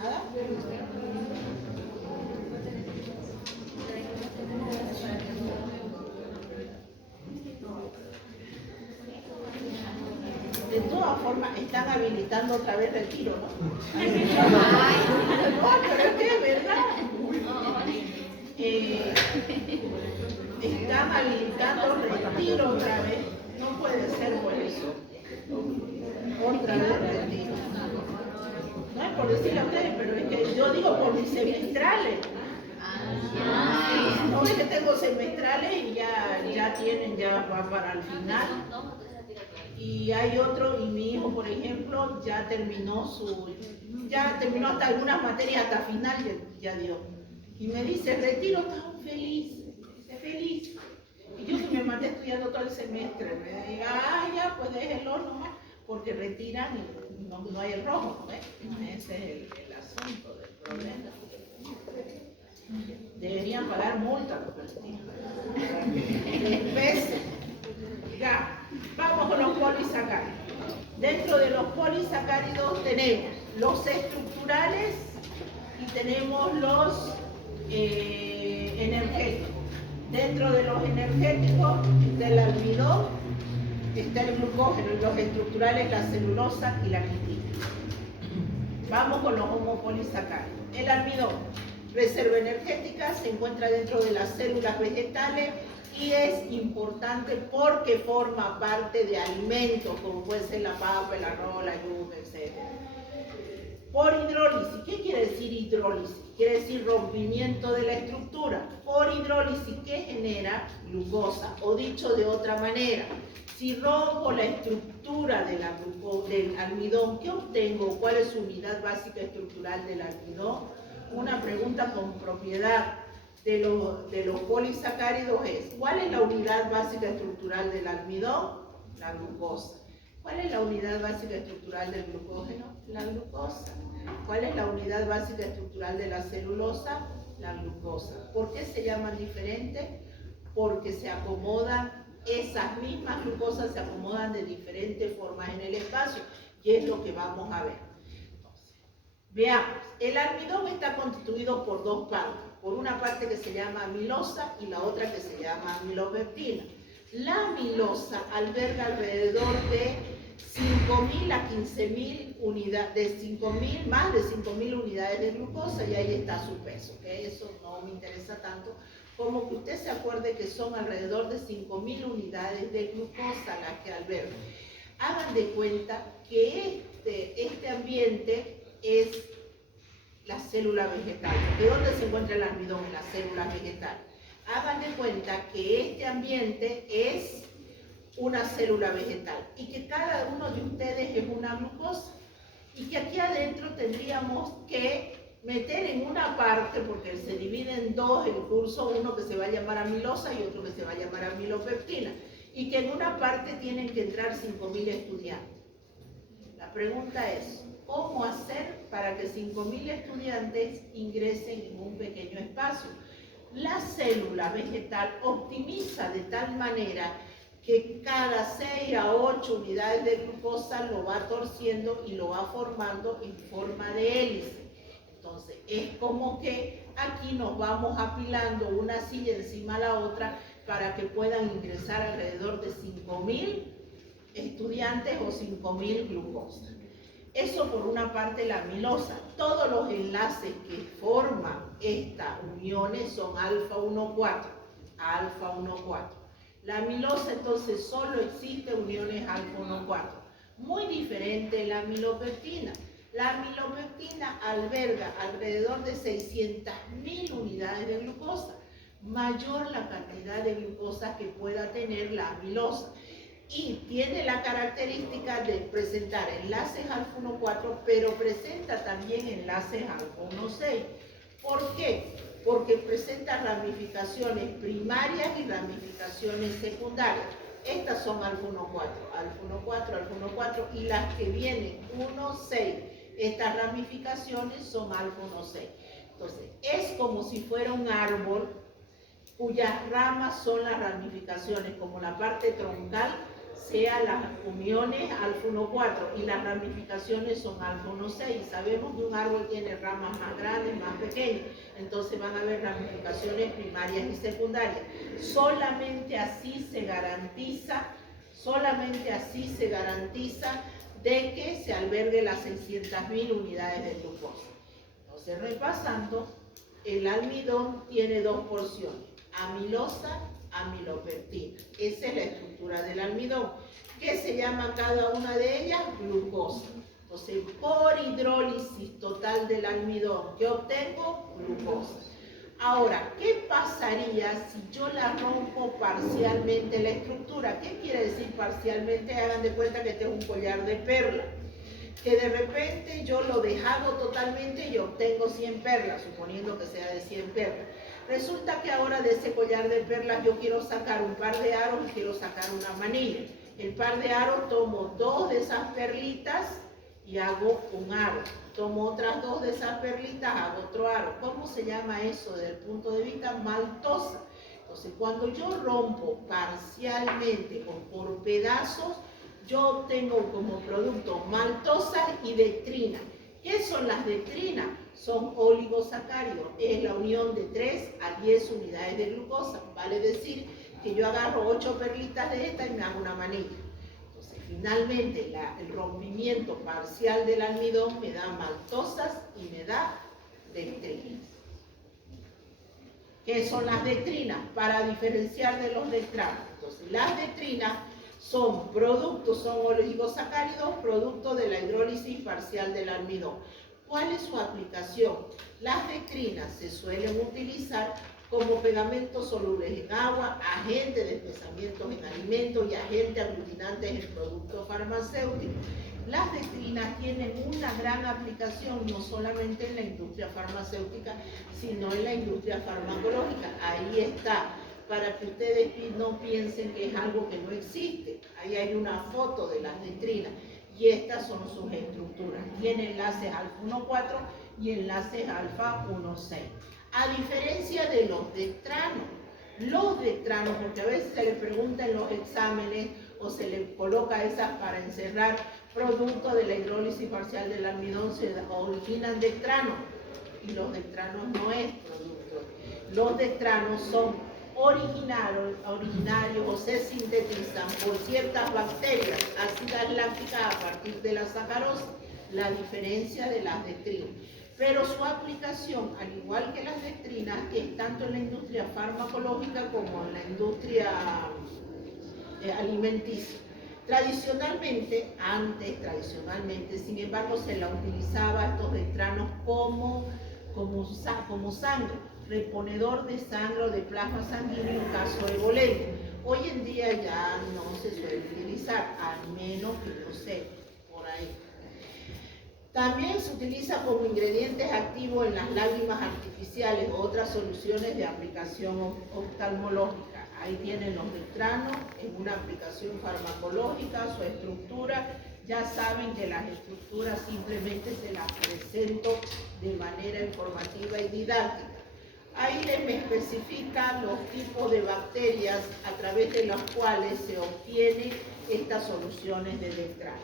¿Nada? De todas formas, están habilitando otra vez retiro, ¿no? No, pero es que es verdad. Están habilitando retiro otra vez. No puede ser por eso. Otra vez retiro. No es por decirle a ustedes, pero es que yo digo por mis semestrales. No es que tengo semestrales y ya tienen, ya va para el final. Y hay otro, y mi hijo, por ejemplo, ya terminó hasta algunas materias, hasta final, ya dio. Y me dice, retiro, tan feliz, dice, feliz. Y yo que me mandé estudiando todo el semestre, me diga, ya, pues déjelo nomás, porque retiran y no hay el rojo, ¿ves? Ese es el asunto del problema. Deberían pagar multa por retirar. ¿Ves? Ya, vamos con los polisacáridos. Dentro de los polisacáridos tenemos los estructurales y tenemos los energéticos. Dentro de los energéticos está el almidón, está el glucógeno, y los estructurales la celulosa y la quitina. Vamos con los homopolisacáridos. El almidón, reserva energética, se encuentra dentro de las células vegetales y es importante porque forma parte de alimentos, como puede ser la papa, el arroz, la yuca, etc. Por hidrólisis, ¿qué quiere decir hidrólisis? Quiere decir rompimiento de la estructura. Por hidrólisis, ¿qué genera? Glucosa. O dicho de otra manera, si rompo la estructura del almidón, ¿qué obtengo? ¿Cuál es su unidad básica estructural del almidón? Una pregunta con propiedad de los polisacáridos es, ¿cuál es la unidad básica estructural del almidón? La glucosa. ¿Cuál es la unidad básica estructural del glucógeno? La glucosa. ¿Cuál es la unidad básica estructural de la celulosa? La glucosa. ¿Por qué se llaman diferentes? Porque se acomodan, esas mismas glucosas se acomodan de diferentes formas en el espacio, y es lo que vamos a ver. Entonces, veamos, el almidón está constituido por dos partes. Por una parte que se llama amilosa y la otra que se llama amilopeptina. La amilosa alberga alrededor de 5.000 a 15.000 unidades, más de 5.000 unidades de glucosa, y ahí está su peso, que eso no me interesa tanto, como que usted se acuerde que son alrededor de 5.000 unidades de glucosa las que alberga. Hagan de cuenta que este ambiente es la célula vegetal. ¿De dónde se encuentra el almidón? En las células vegetales. Hagan de cuenta que este ambiente es una célula vegetal y que cada uno de ustedes es una glucosa, y que aquí adentro tendríamos que meter en una parte, porque se divide en dos el curso, uno que se va a llamar amilosa y otro que se va a llamar amilopeptina, y que en una parte tienen que entrar 5.000 estudiantes. La pregunta es, ¿cómo hacer para que 5.000 estudiantes ingresen en un pequeño espacio? La célula vegetal optimiza de tal manera que cada 6 a 8 unidades de glucosa lo va torciendo y lo va formando en forma de hélice. Entonces, es como que aquí nos vamos apilando una silla encima de la otra para que puedan ingresar alrededor de 5.000 estudiantes o 5.000 glucosas. Eso por una parte la amilosa. Todos los enlaces que forman estas uniones son alfa 1,4. Alfa 1,4. La amilosa entonces solo existe uniones alfa 1,4. Muy diferente la amilopeptina. La amilopeptina alberga alrededor de 600.000 unidades de glucosa. Mayor la cantidad de glucosa que pueda tener la amilosa. Y tiene la característica de presentar enlaces alfa 1,4, pero presenta también enlaces alfa 1,6. ¿Por qué? Porque presenta ramificaciones primarias y ramificaciones secundarias. Estas son alfa 1,4, alfa 1,4, alfa 1,4, y las que vienen 1,6. Estas ramificaciones son alfa 1,6. Entonces, es como si fuera un árbol cuyas ramas son las ramificaciones, como la parte troncal sea las uniones alfa 1,4 y las ramificaciones son alfa 1,6. Sabemos que un árbol tiene ramas más grandes, más pequeñas, entonces van a haber ramificaciones primarias y secundarias. Solamente así se garantiza de que se albergue las 600.000 unidades de glucosa. Entonces, repasando, el almidón tiene dos porciones, amilosa, amilopeptina. Esa es la estructura del almidón. ¿Qué se llama cada una de ellas? Glucosa. Entonces, por hidrólisis total del almidón, ¿qué obtengo? Glucosa. Ahora, ¿qué pasaría si yo la rompo parcialmente la estructura? ¿Qué quiere decir parcialmente? Hagan de cuenta que este es un collar de perla, que de repente yo lo deshago totalmente y obtengo 100 perlas, suponiendo que sea de 100 perlas. Resulta que ahora de ese collar de perlas yo quiero sacar un par de aros y quiero sacar una manilla. El par de aros, tomo 2 de esas perlitas y hago un aro. Tomo otras 2 de esas perlitas, hago otro aro. ¿Cómo se llama eso desde el punto de vista? Maltosa. Entonces, cuando yo rompo parcialmente o por pedazos, yo obtengo como producto maltosa y dextrina. ¿Qué son las dextrinas? Son oligosacáridos. Es la unión de 3 a 10 unidades de glucosa. Vale decir que yo agarro 8 perlitas de esta y me hago una manilla. Entonces, finalmente, el rompimiento parcial del almidón me da maltosas y me da dextrinas. ¿Qué son las dextrinas? Para diferenciar de los dextranos. Entonces, las dextrinas son oligosacáridos, producto de la hidrólisis parcial del almidón. ¿Cuál es su aplicación? Las dextrinas se suelen utilizar como pegamentos solubles en agua, agentes de espesamientos en alimentos y agentes aglutinantes en productos farmacéuticos. Las dextrinas tienen una gran aplicación no solamente en la industria farmacéutica, sino en la industria farmacológica. Ahí está, para que ustedes no piensen que es algo que no existe. Ahí hay una foto de las dextrinas y estas son sus estructuras. Tiene enlaces alfa 1,4 y enlaces alfa 1,6. A diferencia de los dextranos, porque a veces se les pregunta en los exámenes o se les coloca esas para encerrar, producto de la hidrólisis parcial del almidón se originan dextranos, y los dextranos no es producto. Los dextranos son originarios o se sintetizan por ciertas bacterias ácidas lácticas a partir de la sacarosa, la diferencia de las dextrinas. Pero su aplicación, al igual que las dextrinas, es tanto en la industria farmacológica como en la industria alimenticia. Tradicionalmente, sin embargo, se la utilizaba estos dextranos como sangre, reponedor de sangre o de plasma sanguíneo en caso de boleto. Hoy en día ya no se suele utilizar, al menos que yo sé, por ahí. También se utiliza como ingredientes activos en las lágrimas artificiales o otras soluciones de aplicación oftalmológica. Ahí tienen los dextranos en una aplicación farmacológica, su estructura. Ya saben que las estructuras simplemente se las presento de manera informativa y didáctica. Ahí les me especifican los tipos de bacterias a través de las cuales se obtienen estas soluciones de dextrano.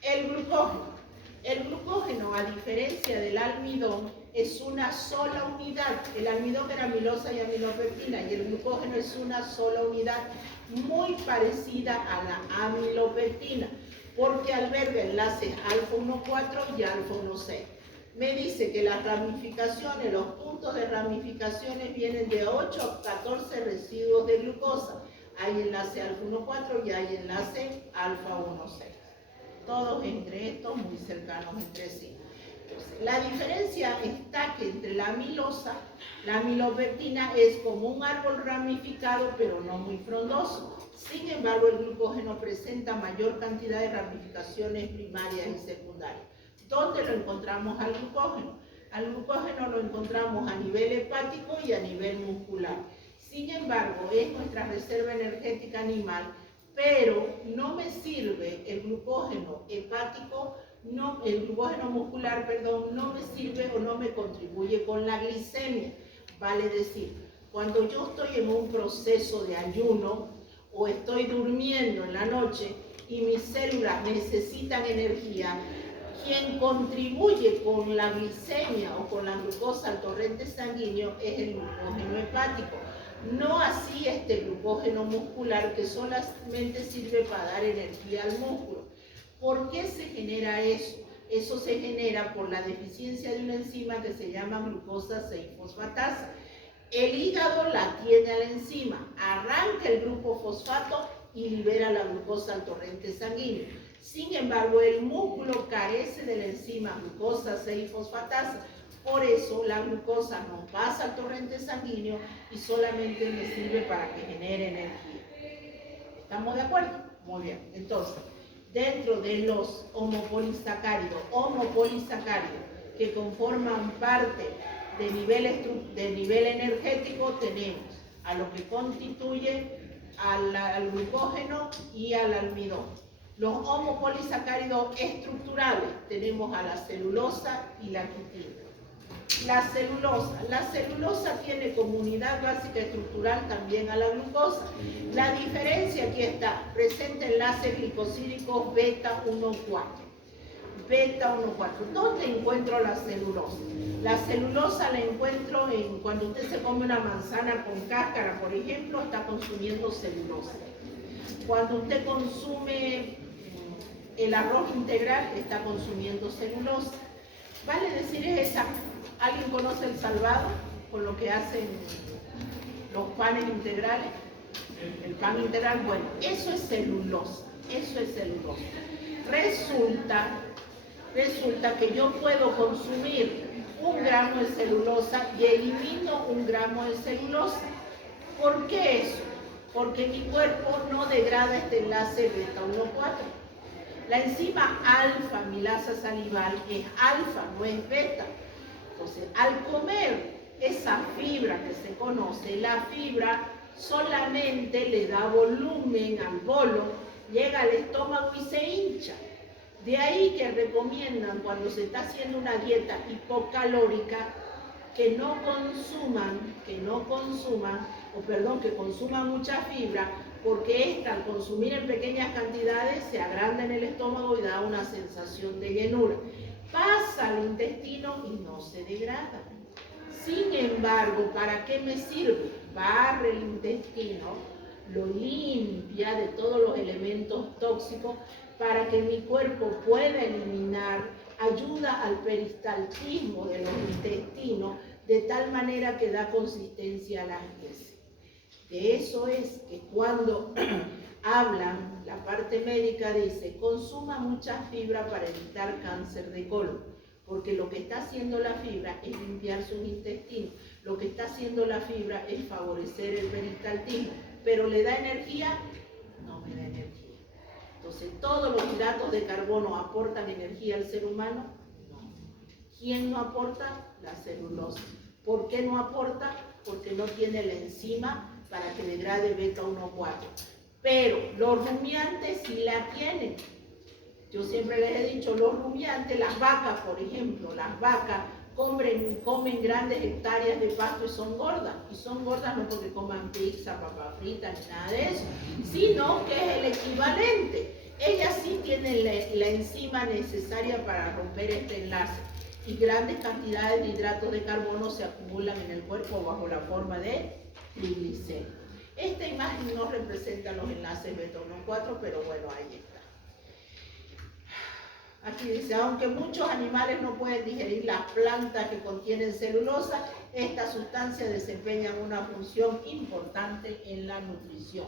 El glucógeno. El glucógeno, a diferencia del almidón, es una sola unidad. El almidón era amilosa y amilopectina, y el glucógeno es una sola unidad muy parecida a la amilopectina, porque alberga enlaces alfa 1,4 y alfa 1,6. Me dice que las ramificaciones, los puntos de ramificaciones vienen de 8 a 14 residuos de glucosa. Hay enlace alfa 1,4 y hay enlace alfa 1,6. Todos entre estos muy cercanos entre sí. Entonces, la diferencia está que entre la amilosa, la amilopectina es como un árbol ramificado pero no muy frondoso. Sin embargo, el glucógeno presenta mayor cantidad de ramificaciones primarias y secundarias. ¿Dónde lo encontramos al glucógeno? Al glucógeno lo encontramos a nivel hepático y a nivel muscular. Sin embargo, es nuestra reserva energética animal, pero no me sirve el glucógeno hepático, el glucógeno muscular, no me sirve o no me contribuye con la glicemia. Vale decir, cuando yo estoy en un proceso de ayuno o estoy durmiendo en la noche y mis células necesitan energía, quien contribuye con la glicemia o con la glucosa al torrente sanguíneo es el glucógeno hepático. No así este glucógeno muscular, que solamente sirve para dar energía al músculo. ¿Por qué se genera eso? Eso se genera por la deficiencia de una enzima que se llama glucosa 6-fosfatasa. El hígado la tiene a la enzima, arranca el grupo fosfato y libera la glucosa al torrente sanguíneo. Sin embargo, el músculo carece de la enzima glucosa 6-fosfatasa. Por eso la glucosa no pasa al torrente sanguíneo y solamente le sirve para que genere energía. ¿Estamos de acuerdo? Muy bien. Entonces, dentro de los homopolisacáridos que conforman parte del nivel energético, tenemos a lo que constituye al glucógeno y al almidón. Los homopolisacáridos estructurales tenemos a la celulosa y la quitina. La celulosa tiene como unidad básica estructural también a la glucosa. La diferencia aquí está, presenta enlaces glicosídicos beta 1,4. Beta 1,4. ¿Dónde encuentro la celulosa? La celulosa la encuentro cuando usted se come una manzana con cáscara, por ejemplo, está consumiendo celulosa. Cuando usted consume el arroz integral, está consumiendo celulosa. Vale decir esa. ¿Alguien conoce el salvado con lo que hacen los panes integrales? El pan integral, bueno, eso es celulosa, Resulta que yo puedo consumir 1 gramo de celulosa y elimino 1 gramo de celulosa. ¿Por qué eso? Porque mi cuerpo no degrada este enlace beta 1,4. La enzima alfa-amilasa salival es alfa, no es beta. Entonces, al comer esa fibra que se conoce, la fibra solamente le da volumen al bolo, llega al estómago y se hincha. De ahí que recomiendan cuando se está haciendo una dieta hipocalórica que consuman mucha fibra, porque esta al consumir en pequeñas cantidades se agranda en el estómago y da una sensación de llenura. Pasa al intestino y no se degrada. Sin embargo, ¿para qué me sirve? Barre el intestino, lo limpia de todos los elementos tóxicos para que mi cuerpo pueda eliminar, ayuda al peristaltismo de los intestinos de tal manera que da consistencia a las heces. De eso es que cuando hablan, la parte médica dice, consuma mucha fibra para evitar cáncer de colon, porque lo que está haciendo la fibra es limpiar sus intestinos, lo que está haciendo la fibra es favorecer el peristaltismo, pero ¿le da energía? No me da energía. Entonces, ¿todos los hidratos de carbono aportan energía al ser humano? No. ¿Quién no aporta? La celulosa. ¿Por qué no aporta? Porque no tiene la enzima para que degrade beta 1,4. Pero los rumiantes sí la tienen. Yo siempre les he dicho, los rumiantes, las vacas, por ejemplo, las vacas comen grandes hectáreas de pasto y son gordas. Y son gordas no porque coman pizza, papa frita, ni nada de eso, sino que es el equivalente. Ellas sí tienen la enzima necesaria para romper este enlace. Y grandes cantidades de hidratos de carbono se acumulan en el cuerpo bajo la forma de triglicéridos. Esta imagen no representa los enlaces beta 1,4, pero bueno, ahí está. Aquí dice, aunque muchos animales no pueden digerir las plantas que contienen celulosa, esta sustancia desempeña una función importante en la nutrición.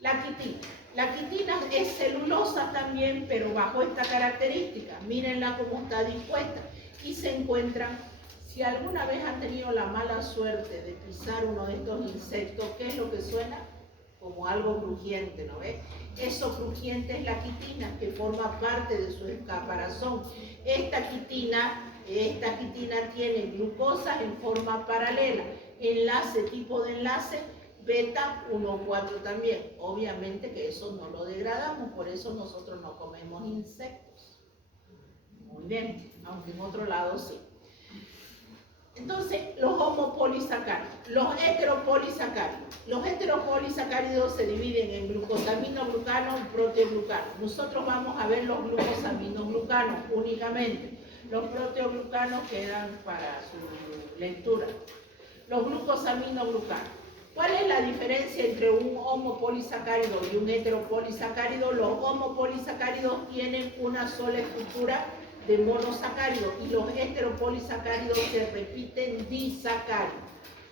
La quitina. La quitina es celulosa también, pero bajo esta característica. Mírenla cómo está dispuesta. Y se encuentran, si alguna vez han tenido la mala suerte de pisar uno de estos insectos, ¿qué es lo que suena? Como algo crujiente, ¿no ves? Eso crujiente es la quitina, que forma parte de su caparazón. Esta quitina tiene glucosas en forma paralela, tipo de enlace beta 1,4 también. Obviamente que eso no lo degradamos, por eso nosotros no comemos insectos. Muy bien, aunque en otro lado sí. Entonces, los homopolisacáridos, los heteropolisacáridos. Los heteropolisacáridos se dividen en glucosaminoglucanos y proteoglucanos. Nosotros vamos a ver los glucosaminoglucanos únicamente. Los proteoglucanos quedan para su lectura. Los glucosaminoglucanos. ¿Cuál es la diferencia entre un homopolisacárido y un heteropolisacárido? Los homopolisacáridos tienen una sola estructura de monosacáridos y los heteropolisacáridos se repiten disacáridos.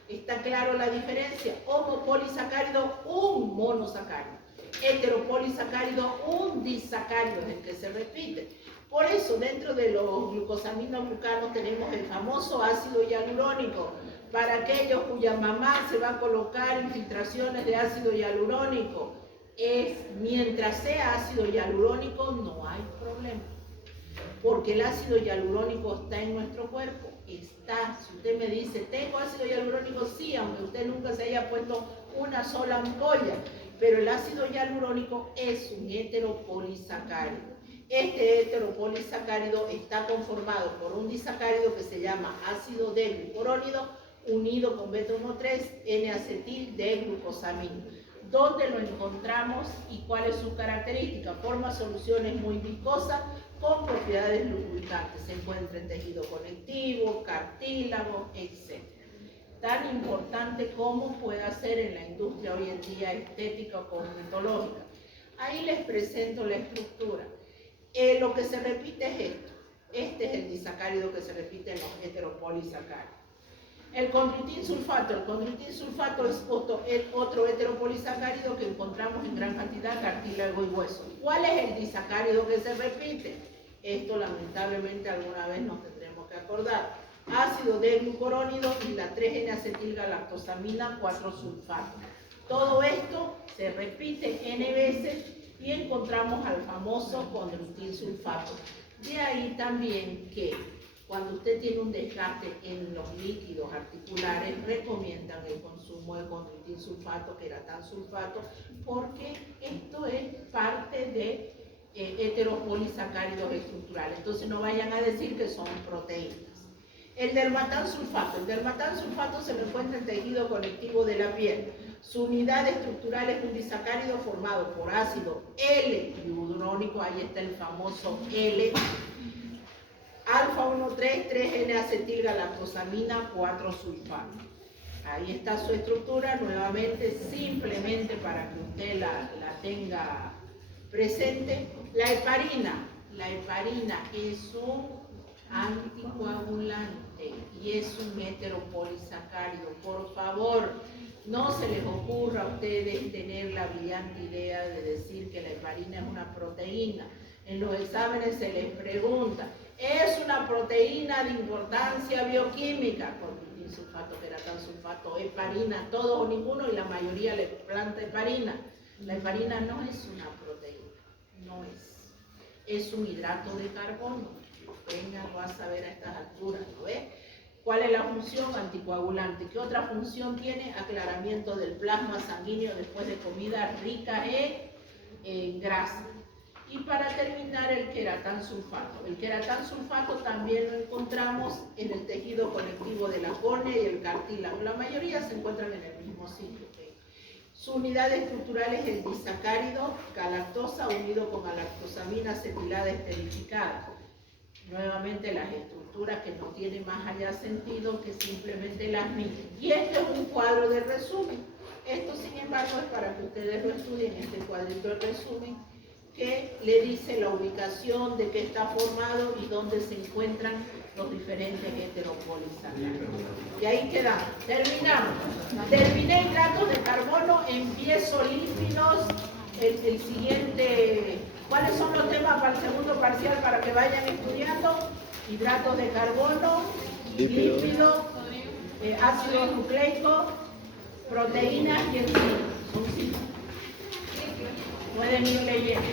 ¿Está claro la diferencia? Homopolisacárido, un monosacárido. heteropolisacárido, un disacárido es el que se repite. Por eso, dentro de los glucosaminoglucanos tenemos el famoso ácido hialurónico. Para aquellos cuya mamá se va a colocar infiltraciones de ácido hialurónico, mientras sea ácido hialurónico no hay problema. Porque el ácido hialurónico está en nuestro cuerpo. Está. Si usted me dice, ¿tengo ácido hialurónico? Sí, aunque usted nunca se haya puesto una sola ampolla. Pero el ácido hialurónico es un heteropolisacárido. Este heteropolisacárido está conformado por un disacárido que se llama ácido D-glucurónido unido con beta-1,3 N-acetil D-glucosamina. ¿Dónde lo encontramos y cuál es su característica? Forma soluciones muy viscosas con propiedades lubricantes. Se encuentra en tejido conectivo, cartílago, etc. Tan importante como pueda ser en la industria hoy en día estética o cosmetológica. Ahí les presento la estructura. Lo que se repite es esto. Este es el disacárido que se repite en los heteropolisacáridos. El condroitin sulfato es otro heteropolisacárido que encontramos en gran cantidad, cartílago y hueso. ¿Cuál es el disacárido que se repite? Esto lamentablemente alguna vez nos tendremos que acordar. Ácido D-glucurónido y la 3N-acetilgalactosamina 4-sulfato. Todo esto se repite N veces y encontramos al famoso condroitin sulfato. De ahí también que cuando usted tiene un desgaste en los líquidos articulares, recomiendan el consumo de condroitin sulfato, queratán sulfato, porque esto es parte de heteropolisacáridos estructurales. Entonces no vayan a decir que son proteínas. El dermatán sulfato se lo encuentra en tejido conectivo de la piel. Su unidad estructural es un disacárido formado por ácido L-hialurónico, ahí está el famoso L, alfa 1,3, 3N-acetilgalactosamina 4-sulfato. Ahí está su estructura, nuevamente, simplemente para que usted la tenga presente. La heparina es un anticoagulante y es un heteropolisacárido. Por favor, no se les ocurra a ustedes tener la brillante idea de decir que la heparina es una proteína. En los exámenes se les pregunta, ¿es una proteína de importancia bioquímica? Condroitin sulfato, queratán sulfato, heparina, todos o ninguno, y la mayoría le planta heparina. La heparina no es una proteína, no es. Es un hidrato de carbono. Venga, lo vas a saber a estas alturas, ¿no ves? ¿Cuál es la función? Anticoagulante. ¿Qué otra función tiene? Aclaramiento del plasma sanguíneo después de comida rica en grasa. Y para terminar, el queratán sulfato. El queratán sulfato también lo encontramos en el tejido conectivo de la córnea y el cartílago. La mayoría se encuentran en el mismo sitio. Su unidad estructural es el disacárido galactosa unido con galactosamina acetilada esterificada. Nuevamente las estructuras que no tienen más allá sentido que simplemente las mismas. Y este es un cuadro de resumen. Esto, sin embargo, es para que ustedes lo estudien, este cuadrito de resumen, que le dice la ubicación de qué está formado y dónde se encuentran los diferentes heteropolisacáridos. Y ahí quedamos. Terminamos. Terminé hidratos de carbono, empiezo lípidos. El siguiente, ¿cuáles son los temas para el segundo parcial para que vayan estudiando? Hidratos de carbono, lípido, ácido nucleico, proteínas y enzimas. Son 5. Pueden ir leyendo.